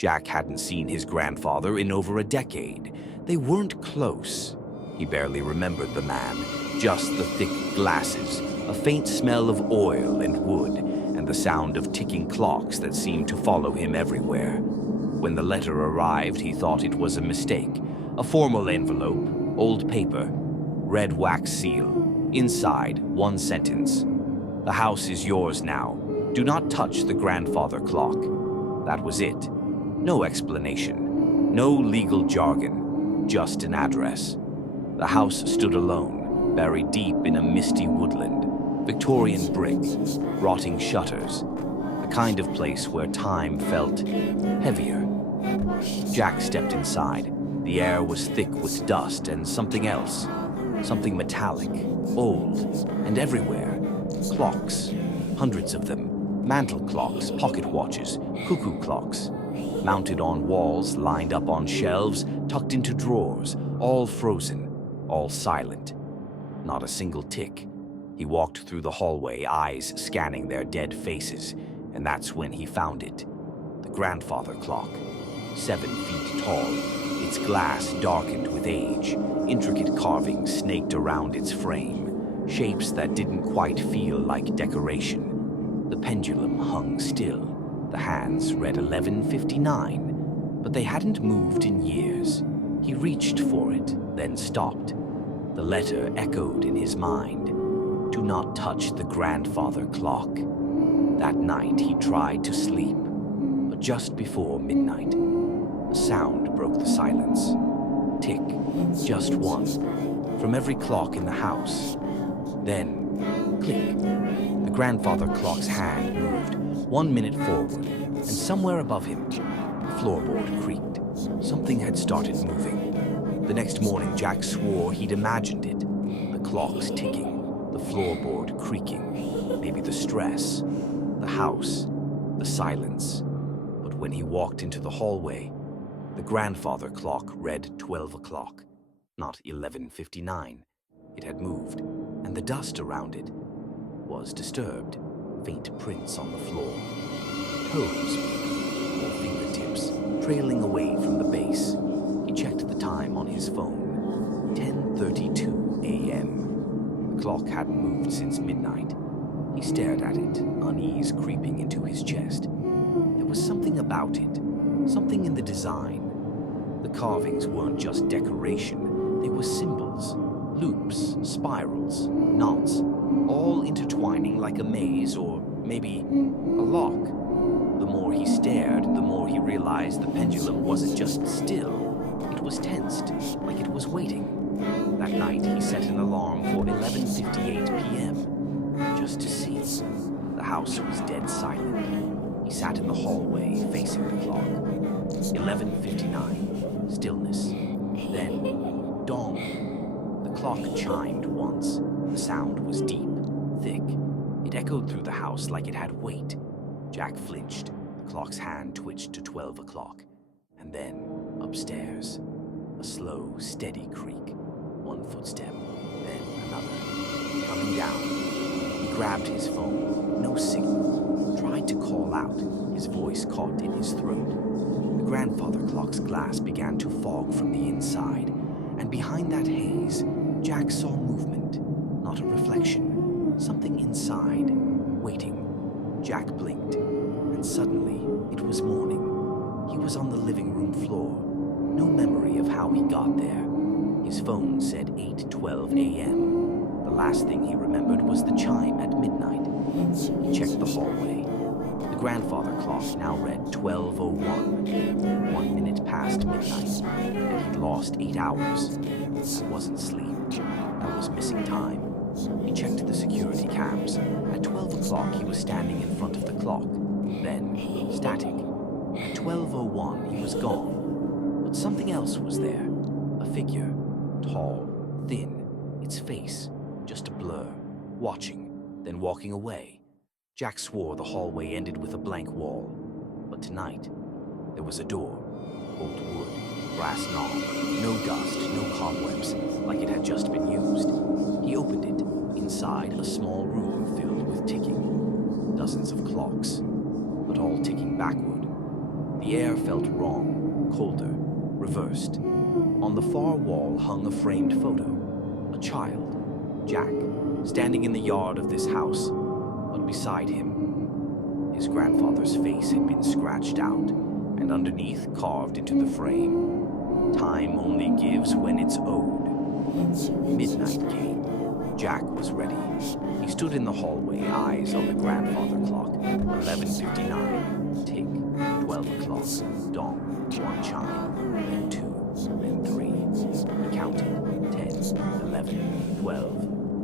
Jack hadn't seen his grandfather in over a decade. They weren't close. He barely remembered the man, just the thick glasses, a faint smell of oil and wood, and the sound of ticking clocks that seemed to follow him everywhere. When the letter arrived, he thought it was a mistake. A formal envelope, old paper, red wax seal. Inside, one sentence. "The house is yours now. Do not touch the grandfather clock." That was it. No explanation, no legal jargon, just an address. The house stood alone, buried deep in a misty woodland. Victorian brick, rotting shutters, the kind of place where time felt heavier. Jack stepped inside. The air was thick with dust and something else, something metallic, old, and everywhere. Clocks, hundreds of them. Mantel clocks, pocket watches, cuckoo clocks. Mounted on walls, lined up on shelves, tucked into drawers, all frozen, all silent. Not a single tick. He walked through the hallway, eyes scanning their dead faces, and that's when he found it. The grandfather clock, 7 feet tall, its glass darkened with age, intricate carvings snaked around its frame, shapes that didn't quite feel like decoration. The pendulum hung still. The hands read 11:59, but they hadn't moved in years. He reached for it, then stopped. The letter echoed in his mind. Do not touch the grandfather clock. That night he tried to sleep, but just before midnight, a sound broke the silence. Tick, just one, from every clock in the house. Then, click. The grandfather clock's hand moved 1 minute forward, and somewhere above him, the floorboard creaked. Something had started moving. The next morning, Jack swore he'd imagined it. The clocks ticking, the floorboard creaking, maybe the stress, the house, the silence. But when he walked into the hallway, the grandfather clock read 12 o'clock, not 11:59. It had moved, and the dust around it was disturbed. Faint prints on the floor. Toes, maybe, or fingertips, trailing away from the base. He checked the time on his phone. 10:32 a.m. The clock hadn't moved since midnight. He stared at it, unease creeping into his chest. There was something about it, something in the design. The carvings weren't just decoration, they were symbols, loops, spirals, knots, all intertwining like a maze or maybe a lock. The more he stared, the more he realized the pendulum wasn't just still. It was tensed, like it was waiting. That night, he set an alarm for 11:58 p.m. just to see. The house was dead silent. He sat in the hallway, facing the clock. 11:59. Stillness. Then, dong. The clock chimed once. The sound was deep, thick. It echoed through the house like it had weight. Jack flinched. The clock's hand twitched to 12 o'clock. And then, upstairs, a slow, steady creak. One footstep, then another. Coming down. He grabbed his phone. No signal. Tried to call out. His voice caught in his throat. The grandfather clock's glass began to fog from the inside. And behind that haze, Jack saw movement. Not a reflection. Something inside, waiting. Jack blinked, and suddenly it was morning. He was on the living room floor. No memory of how he got there. His phone said 8:12 a.m. The last thing he remembered was the chime at midnight. He checked the hallway. The grandfather clock now read 12:01. 1 minute past midnight, and he'd lost 8 hours. That wasn't sleep. That was missing time. He checked the security cams. At 12 o'clock, he was standing in front of the clock. Then, static. At 12:01, he was gone. But something else was there. A figure. Tall, thin, its face just a blur. Watching, then walking away. Jack swore the hallway ended with a blank wall. But tonight, there was a door. Old wood, brass knob, no dust, no cobwebs, like it had just been used. He opened it. Inside, a small room filled with ticking. Dozens of clocks, but all ticking backward. The air felt wrong, colder, reversed. On the far wall hung a framed photo. A child, Jack, standing in the yard of this house, but beside him, his grandfather's face had been scratched out, and underneath, carved into the frame, "Time only gives when it's owed." Midnight came. Jack was ready. He stood in the hallway, eyes on the grandfather clock. 11:59. Tick. 12 o'clock. Dong. One chime. Then two. Then three. He counted. 10, 11, 12,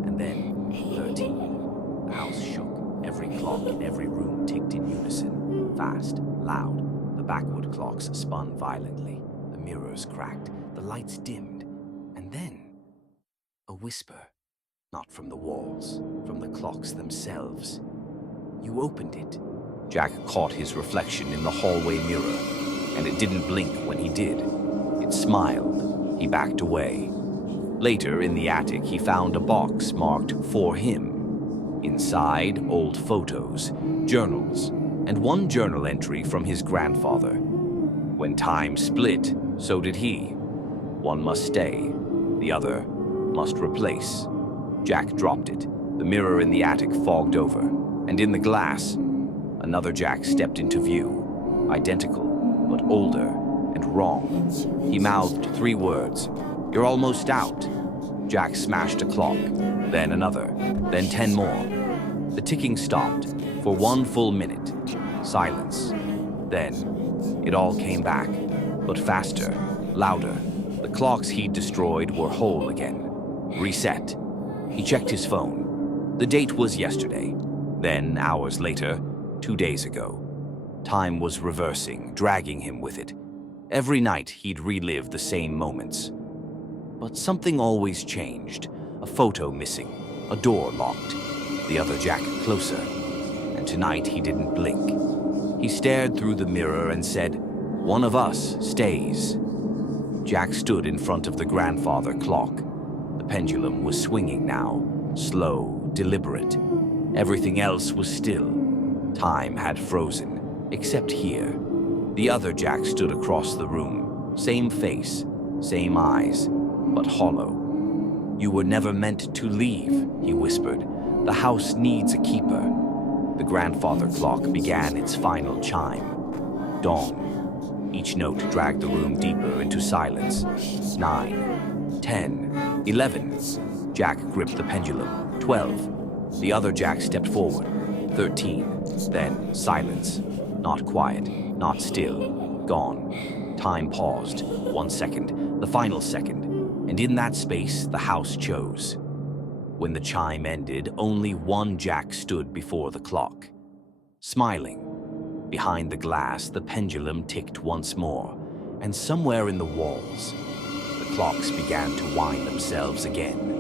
and then 13. The house shook. Every clock in every room ticked in unison. Fast. Loud. The backward clocks spun violently. The mirrors cracked. The lights dimmed. And then a whisper. Not from the walls, from the clocks themselves. "You opened it." Jack caught his reflection in the hallway mirror, and it didn't blink when he did. It smiled. He backed away. Later, in the attic, he found a box marked "For Him." Inside, old photos, journals, and one journal entry from his grandfather. When time split, so did he. One must stay, the other must replace. Jack dropped it. The mirror in the attic fogged over, and in the glass, another Jack stepped into view, identical, but older and wrong. He mouthed 3 words. "You're almost out." Jack smashed a clock, then another, then 10 more. The ticking stopped for 1 full minute. Silence. Then, it all came back, but faster, louder. The clocks he'd destroyed were whole again. Reset. He checked his phone. The date was yesterday. Then, hours later, 2 days ago. Time was reversing, dragging him with it. Every night he'd relive the same moments. But something always changed. A photo missing, a door locked, the other Jack closer. And tonight he didn't blink. He stared through the mirror and said, "One of us stays." Jack stood in front of the grandfather clock. The pendulum was swinging now, slow, deliberate. Everything else was still. Time had frozen, except here. The other Jack stood across the room. Same face, same eyes, but hollow. "You were never meant to leave," he whispered. "The house needs a keeper." The grandfather clock began its final chime. Dong. Each note dragged the room deeper into silence. 9, 10, 11. Jack gripped the pendulum. 12. The other Jack stepped forward. 13. Then silence. Not quiet, not still. Gone. Time paused. 1 second, the final second. And in that space, the house chose. When the chime ended, only one Jack stood before the clock, smiling. Behind the glass, the pendulum ticked once more, and somewhere in the walls, the clocks began to wind themselves again.